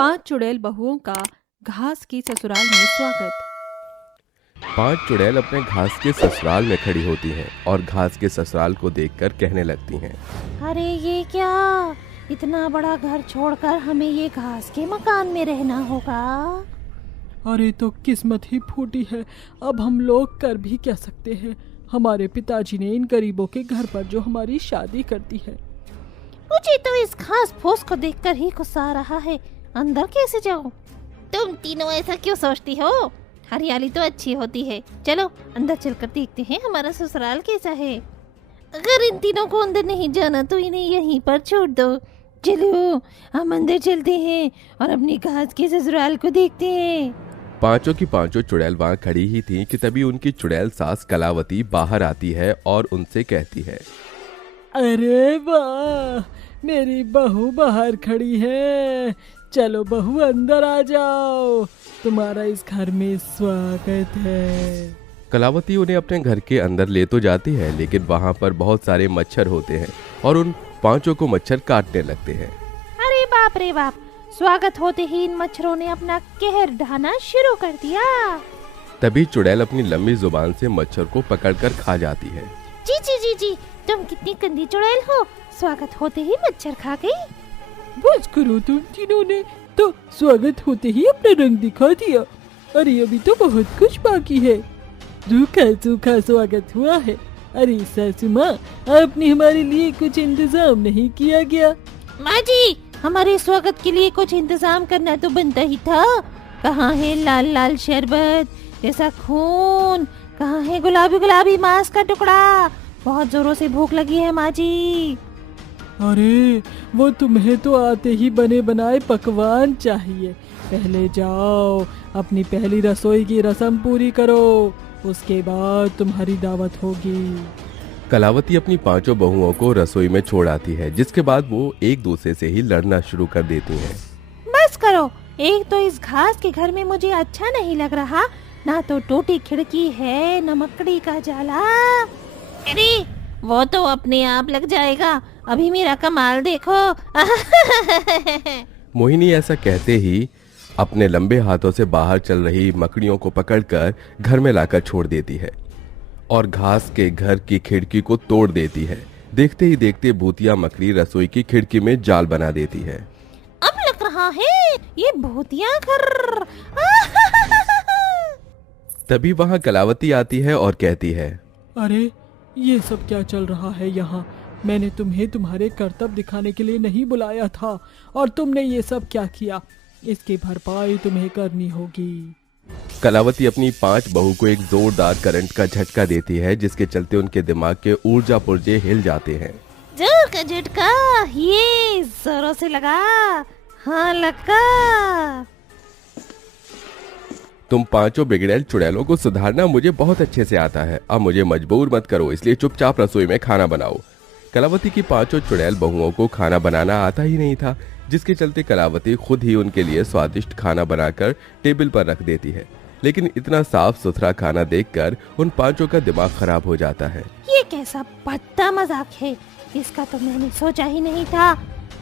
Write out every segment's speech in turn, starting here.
5 चुड़ैल बहुओं का घास की ससुराल में स्वागत। 5 चुड़ैल अपने घास के ससुराल में खड़ी होती हैं और घास के ससुराल को देखकर कहने लगती हैं, अरे ये क्या, इतना बड़ा घर छोड़कर हमें ये घास के मकान में रहना होगा। अरे तो किस्मत ही फूटी है, अब हम लोग कर भी क्या सकते हैं। हमारे पिताजी ने इन गरीबों के घर पर जो हमारी शादी कर दी है। मुझे तो इस घास फूस को देखकर ही गुस्सा आ रहा है, अंदर कैसे जाऊं? तुम तीनों ऐसा क्यों सोचती हो? हरियाली तो अच्छी होती है, चलो अंदर चलकर देखते हैं हमारा ससुराल कैसा है। अगर इन तीनों को अंदर नहीं जाना तो इन्हें यहीं पर छोड़ दो। चलो हम अंदर चलते हैं और अपनी घास के ससुराल को देखते हैं। पांचों की पांचों चुड़ैल वहां खड़ी ही थीं कि तभी उनकी चुड़ैल सास कलावती बाहर आती है और उनसे कहती है, अरे वाह, मेरी बहू बाहर खड़ी है। चलो बहू अंदर आ जाओ, तुम्हारा इस घर में स्वागत है। कलावती उन्हें अपने घर के अंदर ले तो जाती है, लेकिन वहां पर बहुत सारे मच्छर होते हैं और उन पांचों को मच्छर काटने लगते हैं। अरे बाप रे बाप, स्वागत होते ही इन मच्छरों ने अपना कहर ढाना शुरू कर दिया। तभी चुड़ैल अपनी लंबी जुबान से मच्छर को पकड़कर खा जाती है। जी जी जी जी, तुम कितनी गंदी चुड़ैल हो, स्वागत होते ही मच्छर खा गई। बस करो, तुम तीनों ने तो स्वागत होते ही अपना रंग दिखा दिया। अरे अभी तो बहुत कुछ बाकी है। रूखा सूखा स्वागत हुआ है। अरे सासू माँ, आपने हमारे लिए कुछ इंतजाम नहीं किया गया? माँ जी, हमारे स्वागत के लिए कुछ इंतजाम करना तो बनता ही था। कहाँ है लाल लाल शरबत जैसा खून? कहाँ है गुलाबी गुलाबी मांस का टुकड़ा? बहुत जोरों से भूख लगी है माँ जी। अरे वो तुम्हें तो आते ही बने बनाए पकवान चाहिए। पहले जाओ अपनी पहली रसोई की रस्म पूरी करो, उसके बाद तुम्हारी दावत होगी। कलावती अपनी पांचों बहुओं को रसोई में छोड़ आती है, जिसके बाद वो एक दूसरे से ही लड़ना शुरू कर देती हैं। बस करो, एक तो इस घास के घर में मुझे अच्छा नहीं लग रहा, ना तो टूटी खिड़की है न मकड़ी का जाला। अरे वो तो अपने आप लग जाएगा, अभी मेरा कमाल देखो। मोहिनी ऐसा कहते ही अपने लंबे हाथों से बाहर चल रही मकड़ियों को पकड़कर घर में लाकर छोड़ देती है और घास के घर की खिड़की को तोड़ देती है। देखते ही देखते भूतिया मकड़ी रसोई की खिड़की में जाल बना देती है। अब लग रहा है ये भूतिया घर। तभी वहां कलावती आती है और कहती है, अरे ये सब क्या चल रहा है यहाँ? मैंने तुम्हें तुम्हारे कर्तव्य दिखाने के लिए नहीं बुलाया था और तुमने ये सब क्या किया? इसकी भरपाई तुम्हें करनी होगी। कलावती अपनी 5 बहू को एक जोरदार करंट का झटका देती है, जिसके चलते उनके दिमाग के ऊर्जा पुर्जे हिल जाते हैं। जोर का झटका, ये जोरों से लगा। हाँ लगा। तुम पांचों बिगड़ैल चुड़ैलों को सुधारना मुझे बहुत अच्छे से आता है। अब मुझे मजबूर मत करो, इसलिए चुपचाप रसोई में खाना बनाओ। कलावती की पांचों चुड़ैल बहुओं को खाना बनाना आता ही नहीं था, जिसके चलते कलावती खुद ही उनके लिए स्वादिष्ट खाना बनाकर टेबल पर रख देती है। लेकिन इतना साफ सुथरा खाना देखकर उन पांचों का दिमाग खराब हो जाता है। ये कैसा भद्दा मजाक है, इसका तो मैंने सोचा ही नहीं था।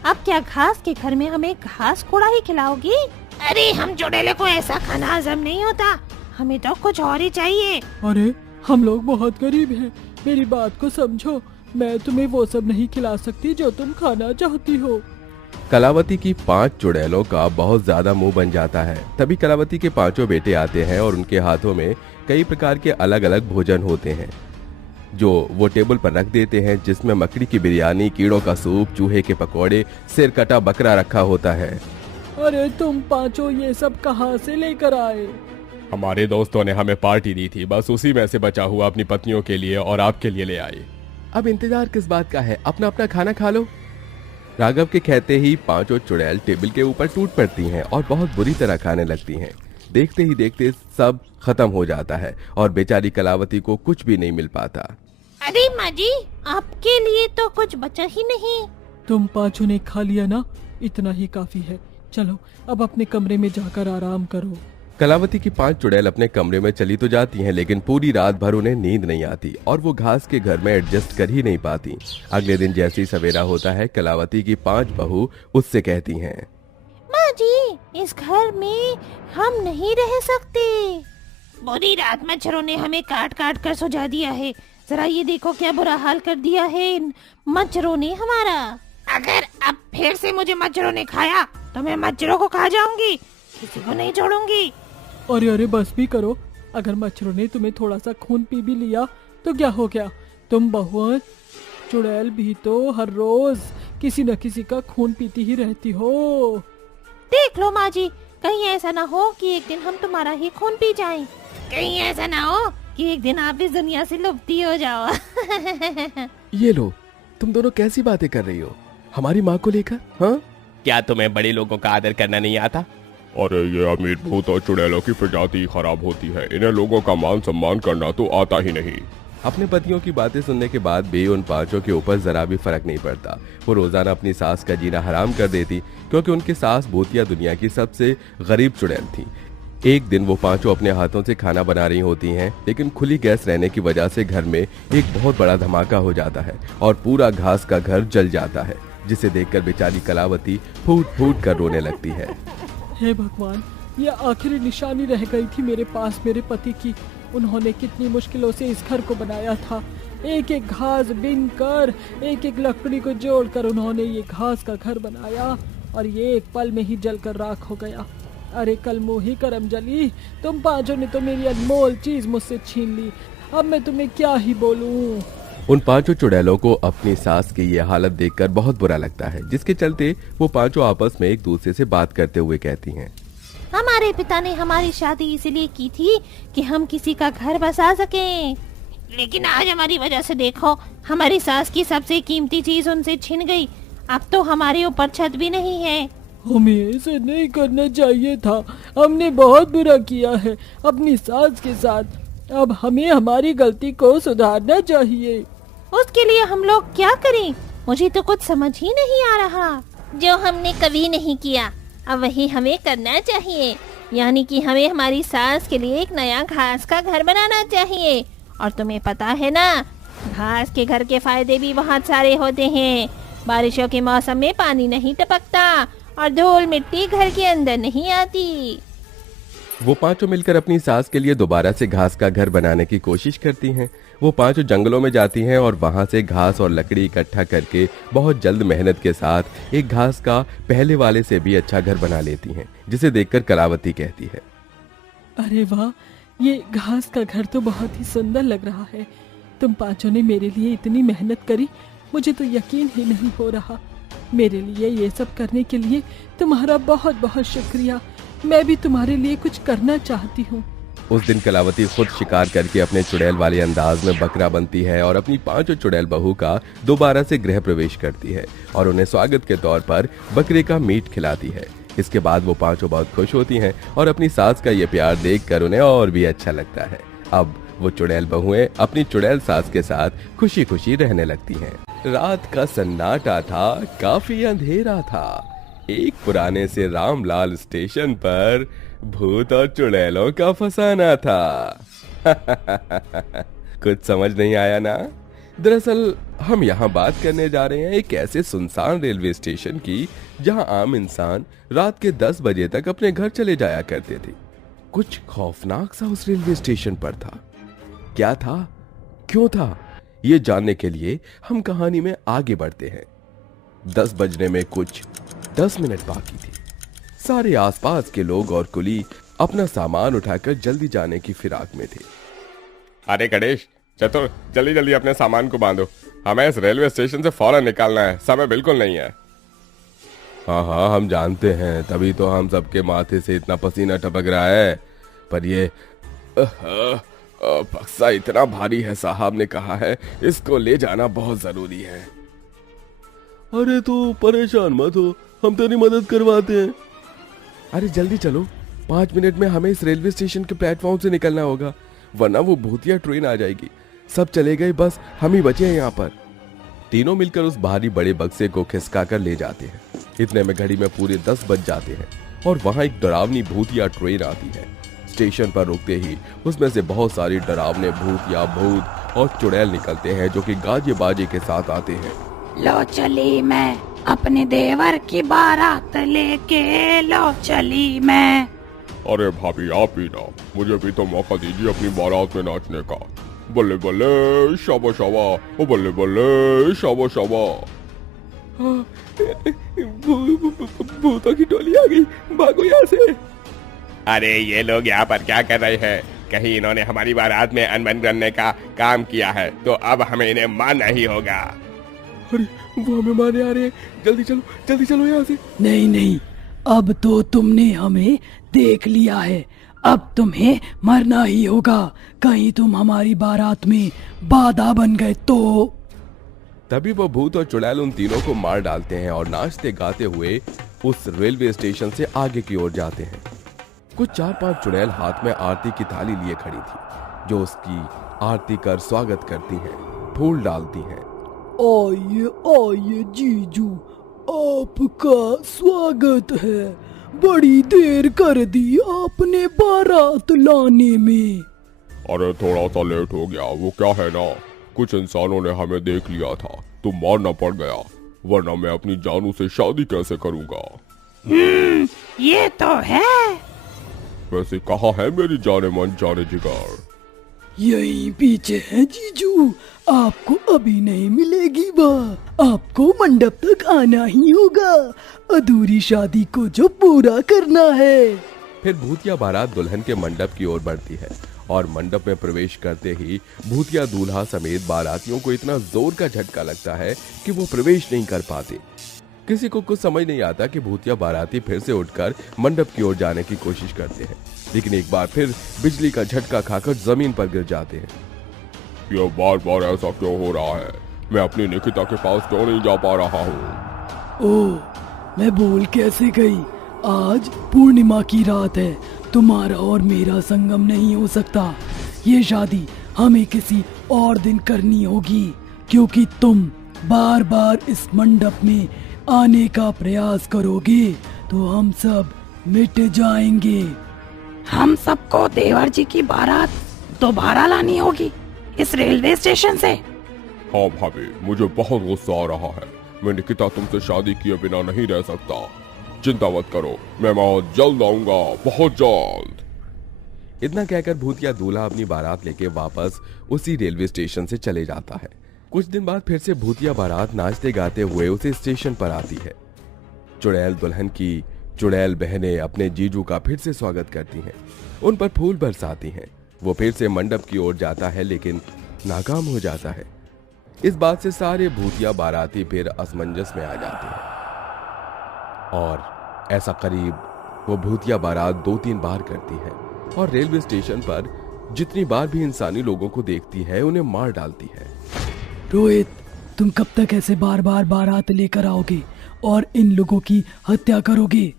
अब क्या घास के घर में हमें घास कूड़ा ही खिलाओगी? अरे हम चुड़ैलों को ऐसा खाना हजम नहीं होता, हमें तो कुछ और ही चाहिए। अरे हम लोग बहुत गरीब हैं, मेरी बात को समझो। मैं तुम्हें वो सब नहीं खिला सकती जो तुम खाना चाहती हो। कलावती की 5 चुड़ैलों का बहुत ज्यादा मुंह बन जाता है। तभी कलावती के पांचों बेटे आते हैं और उनके हाथों में कई प्रकार के अलग अलग भोजन होते हैं, जो वो टेबल पर रख देते हैं, जिसमें मकड़ी की बिरयानी, कीड़ों का सूप, चूहे के पकौड़े, सिर कटा बकरा रखा होता है। अरे तुम पांचों ये सब कहाँ से लेकर आए? हमारे दोस्तों ने हमें पार्टी दी थी, बस उसी में से बचा हुआ अपनी पत्नियों के लिए और आपके लिए ले आए। अब इंतजार किस बात का है, अपना अपना खाना खा लो। राघव के कहते ही पांचों चुड़ैल टेबल के ऊपर टूट पड़ती हैं और बहुत बुरी तरह खाने लगती हैं। देखते ही देखते सब खत्म हो जाता है और बेचारी कलावती को कुछ भी नहीं मिल पाता। अरे माँ जी, आपके लिए तो कुछ बचा ही नहीं। तुम पांचों ने खा लिया ना, इतना ही काफी है। चलो अब अपने कमरे में जाकर आराम करो। कलावती की 5 चुड़ैल अपने कमरे में चली तो जाती हैं, लेकिन पूरी रात भर उन्हें नींद नहीं आती और वो घास के घर में एडजस्ट कर ही नहीं पाती। अगले दिन जैसे ही सवेरा होता है, कलावती की 5 बहू उससे कहती हैं, माँ जी, इस घर में हम नहीं रह सकते। बुरी रात मच्छरों ने हमें काट काट कर सुझा दिया है। जरा ये देखो क्या बुरा हाल कर दिया है इन मच्छरों ने हमारा। अगर अब फिर से मुझे मच्छरों ने खाया तो मैं मच्छरों को खा जाऊंगी, किसी को नहीं छोड़ूंगी। अरे अरे बस भी करो, अगर मच्छरों ने तुम्हें थोड़ा सा खून पी भी लिया तो क्या हो गया? तुम बहुआ चुड़ैल भी तो हर रोज किसी न किसी का खून पीती ही रहती हो। देख लो माँ जी, कहीं ऐसा ना हो कि एक दिन हम तुम्हारा ही खून पी जाएं। कहीं ऐसा ना हो कि एक दिन आप इस दुनिया से लुप्ती हो जाओ। ये लो, तुम दोनों कैसी बातें कर रही हो हमारी माँ को लेकर? हाँ, क्या तुम्हें बड़े लोगों का आदर करना नहीं आता? अरे ये अमीर भूत और चुड़ैलों की प्रजाति खराब होती है, इन्हें लोगों का मान सम्मान करना तो आता ही नहीं। अपने पतियों की बातें सुनने के बाद भी उन पांचों के ऊपर जरा भी फर्क नहीं पड़ता। वो रोजाना अपनी सास का जीना हराम कर देती क्योंकि उनकी सास भूतिया दुनिया की सबसे गरीब चुड़ैल थी। एक दिन वो पांचों अपने हाथों से खाना बना रही होती हैं, लेकिन खुली गैस रहने की वजह से घर में एक बहुत बड़ा धमाका हो जाता है और पूरा घास का घर जल जाता है, जिसे देखकर बेचारी कलावती फूट फूट कर रोने लगती है। हे भगवान, ये आखिरी निशानी रह गई थी मेरे पास मेरे पति की। उन्होंने कितनी मुश्किलों से इस घर को बनाया था। एक एक घास बीन कर, एक एक लकड़ी को जोड़कर उन्होंने ये घास का घर बनाया और ये एक पल में ही जलकर राख हो गया। अरे कल मोही करम जली, तुम पांचों ने तो मेरी अनमोल चीज मुझसे छीन ली। अब मैं तुम्हें क्या ही बोलूं। उन पांचों चुड़ैलों को अपनी सास की ये हालत देखकर बहुत बुरा लगता है, जिसके चलते वो पांचों आपस में एक दूसरे से बात करते हुए कहती हैं, हमारे पिता ने हमारी शादी इसलिए की थी कि हम किसी का घर बसा सकें, लेकिन आज हमारी वजह से देखो हमारी सास की सबसे कीमती चीज उनसे छिन गई। अब तो हमारे ऊपर छत भी नहीं है। हमें ऐसे नहीं करना चाहिए था, हमने बहुत बुरा किया है अपनी सास के साथ। अब हमें हमारी गलती को सुधारना चाहिए। उसके लिए हम लोग क्या करें? मुझे तो कुछ समझ ही नहीं आ रहा। जो हमने कभी नहीं किया अब वही हमें करना चाहिए, यानी कि हमें हमारी सास के लिए एक नया घास का घर बनाना चाहिए। और तुम्हें पता है ना, घास के घर के फायदे भी बहुत सारे होते हैं। बारिशों के मौसम में पानी नहीं टपकता और धूल मिट्टी घर के अंदर नहीं आती। वो पांचों मिलकर अपनी सास के लिए दोबारा से घास का घर बनाने की कोशिश करती हैं। वो पांचों जंगलों में जाती हैं और वहां से घास और लकड़ी इकट्ठा करके बहुत जल्द मेहनत के साथ एक घास का पहले वाले से भी अच्छा घर बना लेती हैं, जिसे देखकर कलावती कहती है, अरे वाह, ये घास का घर तो बहुत ही सुंदर लग रहा है। तुम पांचों ने मेरे लिए इतनी मेहनत करी, मुझे तो यकीन ही नहीं हो रहा। मेरे लिए ये सब करने के लिए तुम्हारा बहुत बहुत शुक्रिया। मैं भी तुम्हारे लिए कुछ करना चाहती हूँ। उस दिन कलावती खुद शिकार करके अपने चुड़ैल वाले अंदाज में बकरा बनती है और अपनी पांचों चुड़ैल बहू का दोबारा से गृह प्रवेश करती है और उन्हें स्वागत के तौर पर बकरे का मीट खिलाती है। इसके बाद वो पांचों बहुत खुश होती हैं और अपनी सास का ये प्यार देखकर उन्हें और भी अच्छा लगता है। अब वो चुड़ैल बहुएं अपनी चुड़ैल सास के साथ खुशी खुशी रहने लगती हैं। रात का सन्नाटा था, काफी अंधेरा था। एक पुराने से रामलाल स्टेशन पर भूत और चुड़ैलों का फसाना था। कुछ समझ नहीं आया ना? दरअसल हम यहाँ बात करने जा रहे हैं एक ऐसे सुनसान रेलवे स्टेशन की जहाँ आम इंसान रात के 10 बजे तक अपने घर चले जाया करते थे। कुछ खौफनाक सा उस रेलवे स्टेशन पर था। क्या था, क्यों था, ये जानने के लिए हम कहानी में आगे बढ़ते हैं। 10 बजने में कुछ 10 मिनट बाकी थे। सारे आसपास के लोग और कुली अपना सामान उठाकर जल्दी जाने की फिराक में थे। अरे गणेश, चतुर, जल्दी जल्दी अपने सामान को बांधो, हमें इस रेलवे स्टेशन से फौरन निकालना है, समय बिल्कुल नहीं है। हाँ हाँ, हम जानते हैं, तभी तो हम सबके माथे से इतना पसीना टपक रहा है। पर ये बक्सा इतना भारी है, साहब ने कहा है इसको ले जाना बहुत जरूरी है। अरे तू परेशान मत हो, हम तेरी मदद करवाते हैं। अरे जल्दी चलो, 5 मिनट में हमें इस रेलवे स्टेशन के प्लेटफॉर्म से निकलना होगा, वरना वो भूतिया ट्रेन आ जाएगी। सब चले गए, बस हम ही बचे हैं यहाँ पर। तीनों मिलकर उस भारी बड़े बक्से को खिसका कर ले जाते हैं। इतने में घड़ी में पूरे 10 बज जाते हैं और वहां एक डरावनी भूतिया ट्रेन आती है। स्टेशन पर रुकते ही उसमें से बहुत सारी डरावने भूतिया भूत और चुड़ैल निकलते हैं, जो कि गाजे बाजे के साथ आते हैं। लो चली मैं अपने देवर की बारात लेके लो चली मैं। अरे भाभी आप ही ना, मुझे भी तो मौका दीजिए अपनी बारात में नाचने का। बल्ले बल्ले शाबा शाबा, ओ बल्ले बल्ले शाबा शाबा। भूतों की टोली आ गई, भागो यहाँ से। अरे ये लोग यहाँ पर क्या कर रहे हैं? कहीं इन्होंने हमारी बारात में अनबन करने का काम किया है तो अब हमें इन्हें मारना ही होगा। अरे वो हमें मारने आ रहे हैं, जल्दी चलो यहाँ से। नहीं नहीं, अब तो तुमने हमें देख लिया है, अब तुम्हें मरना ही होगा। कहीं तुम हमारी बारात में बाधा बन गए तो। तभी वो भूत और चुड़ैल उन तीनों को मार डालते हैं और नाचते गाते हुए उस रेलवे स्टेशन से आगे की ओर जाते हैं। कुछ 4-5 चुड़ैल हाथ में आरती की थाली लिए खड़ी थी, जो उसकी आरती कर स्वागत करती हैं, फूल डालती हैं। आइए आइए जीजू, आपका स्वागत है। बड़ी देर कर दी आपने बारात लाने में। अरे थोड़ा सा लेट हो गया, वो क्या है ना, कुछ इंसानों ने हमें देख लिया था तो मारना पड़ गया, वरना मैं अपनी जानू से शादी कैसे करूंगा। ये तो है। वैसे कहाँ है मेरी जाने मन जाने जिगर? यहीं पीछे है जीजू, आपको अभी नहीं मिलेगी वह, आपको मंडप तक आना ही होगा, अधूरी शादी को जो पूरा करना है। फिर भूतिया बारात दुल्हन के मंडप की ओर बढ़ती है और मंडप में प्रवेश करते ही भूतिया दूल्हा समेत बारातियों को इतना जोर का झटका लगता है कि वो प्रवेश नहीं कर पाते। किसी को कुछ समझ नहीं आता कि भूतिया बाराती फिर से उठकर मंडप की ओर जाने की कोशिश करते हैं, लेकिन एक बार फिर बिजली का झटका खाकर जमीन पर गिर जाते हैं। ये बार बार ऐसा क्यों हो रहा है? मैं अपनी निकिता के पास क्यों नहीं जा पा रहा हूँ? ओह, मैं भूल कैसे गई, आज पूर्णिमा की रात है, तुम्हारा और मेरा संगम नहीं हो सकता। ये शादी हमें किसी और दिन करनी होगी, क्योंकि तुम बार बार इस मंडप में आने का प्रयास करोगे तो हम सब मिट जाएंगे। हम सबको देवर जी की बारात दोबारा लानी होगी इस रेलवे स्टेशन से। हाँ भाभी, मुझे बहुत गुस्सा आ रहा है, मैं निकिता तुमसे शादी किए बिना नहीं रह सकता। चिंता मत करो, मैं बहुत जल्द आऊंगा, बहुत जल्द। इतना कहकर भूतिया दूल्हा अपनी बारात लेके वापस उसी रेलवे स्टेशन से चले जाता है। कुछ दिन बाद फिर से भूतिया बारात नाचते गाते हुए उसी स्टेशन पर आती है। चुड़ैल दुल्हन की चुड़ैल बहनें अपने जीजू का फिर से स्वागत करती हैं, उन पर फूल बरसाती हैं। वो फिर से मंडप की ओर जाता है लेकिन नाकाम हो जाता है। इस बात से सारे भूतिया बाराती फिर असमंजस में आ जाते हैं और ऐसा करीब वो भूतिया बारात 2-3 बार करती है और रेलवे स्टेशन पर जितनी बार भी इंसानी लोगों को देखती है उन्हें मार डालती है। रोहित, तुम कब तक ऐसे बार बार बारात लेकर आओगे और इन लोगों की हत्या करोगे?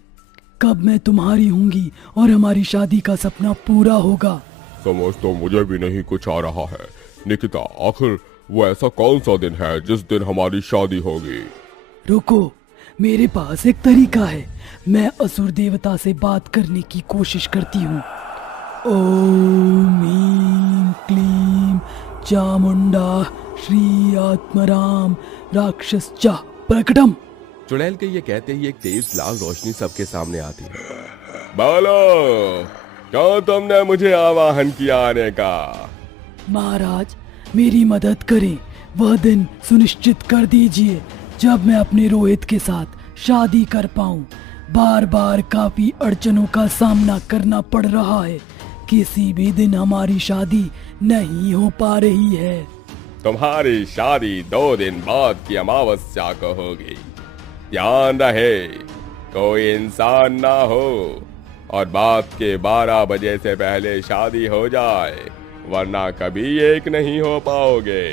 कब मैं तुम्हारी होंगी और हमारी शादी का सपना पूरा होगा? समझ तो मुझे भी नहीं कुछ आ रहा है। निकिता, आखिर वो ऐसा कौन सा दिन है जिस दिन हमारी शादी होगी? रुको, मेरे पास एक तरीका है। मैं असुर देवता से बात करने की कोशिश करती हूँ। ओम ह्रीं क्लीं चामुंडा श्री आत्मराम राक्षस चा प्रकटम। चुड़ैल के ये कहते ही एक तेज लाल रोशनी सबके सामने आती है। बोलो, क्यों तुमने मुझे आवाहन किया आने का? महाराज, मेरी मदद करें, वह दिन सुनिश्चित कर दीजिए जब मैं अपने रोहित के साथ शादी कर पाऊं। बार बार काफी अड़चनों का सामना करना पड़ रहा है, किसी भी दिन हमारी शादी नहीं हो पा रही है। तुम्हारी शादी 2 दिन बाद की अमावस्या को होगी। ध्यान रहे कोई इंसान ना हो और बात के 12 बजे से पहले शादी हो जाए, वरना कभी एक नहीं हो पाओगे।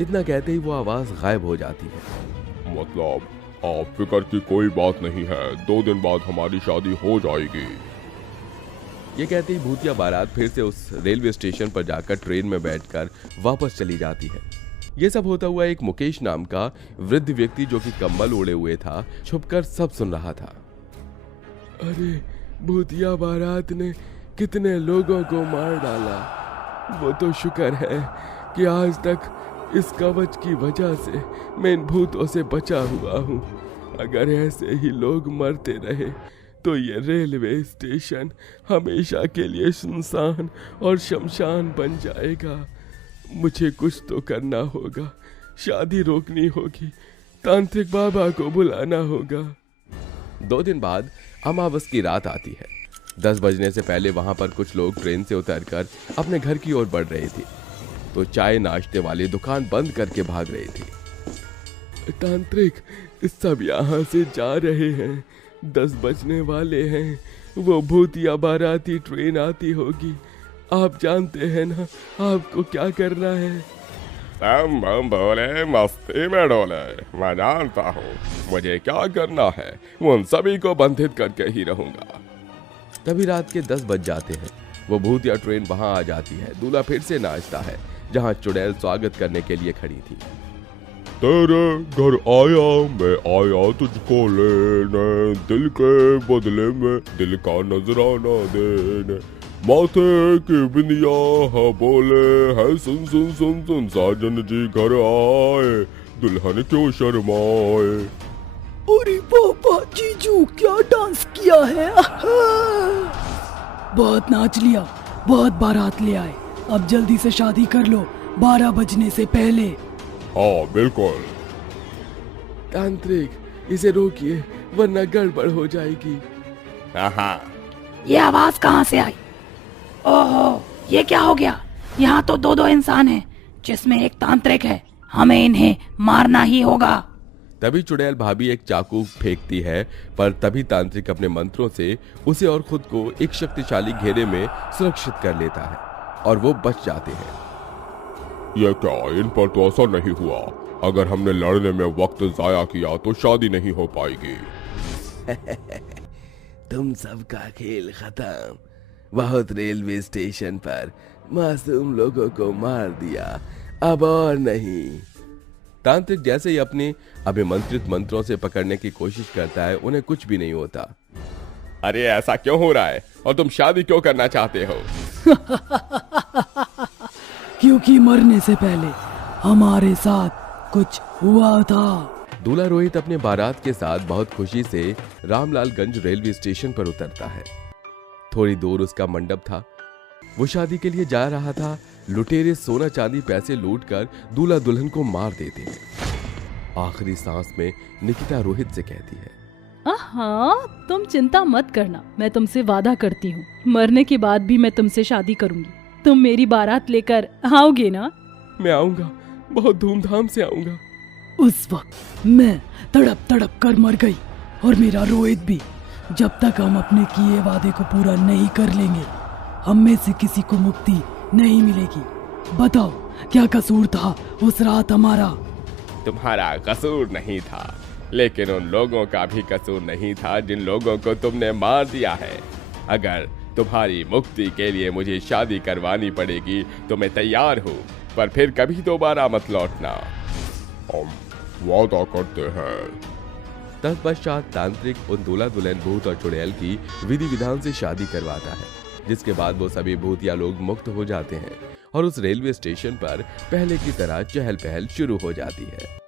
इतना कहते ही वो आवाज गायब हो जाती है। मतलब आप फिक्र की कोई बात नहीं है, 2 दिन बाद हमारी शादी हो जाएगी। ये कहते ही भूतिया बारात फिर से उस रेलवे स्टेशन पर जाकर ट्रेन में बैठकर वापस चली जाती है। ये सब होता हुआ एक मुकेश नाम का वृद्ध व्यक्ति जो कि कंबल ओढ़े हुए था, छुपकर सब सुन रहा था। अरे भूतिया बारात ने कितने लोगों को मार डाला। वो तो शुक्र है कि आज तक इस कवच की वजह से मैं इन भूतों से बचा हुआ हूँ। अगर ऐसे ही लोग मरते रहे तो ये रेलवे स्टेशन हमेशा के लिए सुनसान और शमशान बन जाएगा। मुझे कुछ तो करना होगा, शादी रोकनी होगी, तांत्रिक बाबा को बुलाना होगा। 2 दिन बाद अमावस की रात आती है। 10 बजने से पहले वहां पर कुछ लोग ट्रेन से उतरकर अपने घर की ओर बढ़ रहे थे, तो चाय नाश्ते वाली दुकान बंद करके भाग रहे थे। तांत्रिक, सब यहाँ से जा रहे हैं, 10 बजने वाले हैं, वो भूतिया बाराती ट्रेन आती होगी। आप जानते हैं ना आपको क्या करना है। हम बोले मस्ती में डोले, मैं जानता हूँ मुझे क्या करना है, उन सभी को बंधित करके ही रहूंगा। तभी रात के 10 बज जाते हैं। वो भूतिया ट्रेन वहां आ जाती है। दूल्हा फिर से नाचता है जहां चुड़ैल स्वागत करने के लिए खड़ी थी। तेरे घर आया मैं, आया तुझको लेने, दिल के बदले में दिल का नजराना देने। माथे की बिंदिया हाँ बोले है, सुन सुन सुन सुन साजन जी घर आए, दुल्हन क्यों शर्माए। अरे बाबा जीजू, क्या डांस किया है। बहुत नाच लिया, बहुत बारात ले आए, अब जल्दी से शादी कर लो 12 बजने से पहले। हाँ बिल्कुल। तांत्रिक, इसे रोकिए वरना गड़बड़ हो जाएगी। हाँ, ये आवाज कहाँ से आई? ओहो, ये क्या हो गया? यहाँ तो 2 इंसान हैं, जिसमें एक तांत्रिक है। हमें इन्हें मारना ही होगा। तभी चुड़ैल भाभी एक चाकू फेंकती है, पर तभी तांत्रिक अपने मंत्रों से उसे और खुद को एक शक्तिशाली घेरे में सुरक्षित कर लेता है और वो बच जाते हैं। ये क्या, इन पर तो असर नहीं हुआ। अगर हमने लड़ने में वक्त जाया किया तो शादी नहीं हो पाएगी। तुम सबका खेल खत्म। बहुत रेलवे स्टेशन पर मासूम लोगों को मार दिया, अब और नहीं। तांत्रिक जैसे ही अपने अभिमंत्रित मंत्रों से पकड़ने की कोशिश करता है, उन्हें कुछ भी नहीं होता। अरे ऐसा क्यों हो रहा है और तुम शादी क्यों करना चाहते हो? क्योंकि मरने से पहले हमारे साथ कुछ हुआ था। दूल्हा रोहित अपने बारात के साथ बहुत खुशी से रामलालगंज रेलवे स्टेशन पर उतरता है। थोड़ी दूर उसका मंडप था। वो शादी के लिए जा रहा था। लुटेरे सोना चांदी पैसे लूटकर दूल्हा दुल्हन को मार देते हैं। आखिरी सांस में निकिता रोहित से कहती है, हाँ, तुम चिंता मत करना, मैं तुमसे वादा करती हूँ, मरने के बाद भी मैं तुमसे शादी करूंगी। तुम मेरी बारात लेकर आओगे ना? मैं आऊंगा, बहुत धूमधाम से आऊंगा। उस वक्त मैं तड़प तड़प कर मर गई और मेरा रोहित भी। जब तक हम अपने किए वादे को पूरा नहीं कर लेंगे, हम में से किसी को मुक्ति नहीं मिलेगी। बताओ क्या कसूर था उस रात हमारा? तुम्हारा कसूर नहीं था, लेकिन उन लोगों का भी कसूर नहीं था जिन लोगों को तुमने मार दिया है। अगर तुम्हारी मुक्ति के लिए मुझे शादी करवानी पड़ेगी तो मैं तैयार हूँ, पर फिर कभी दोबारा मत लौटना। हम वादा करते हैं। तत्पश्चात तांत्रिक उन दूल्हा दुल्हन भूत और चुड़ैल की विधि विधान से शादी करवाता है, जिसके बाद वो सभी भूतिया लोग मुक्त हो जाते हैं और उस रेलवे स्टेशन पर पहले की तरह चहल पहल शुरू हो जाती है।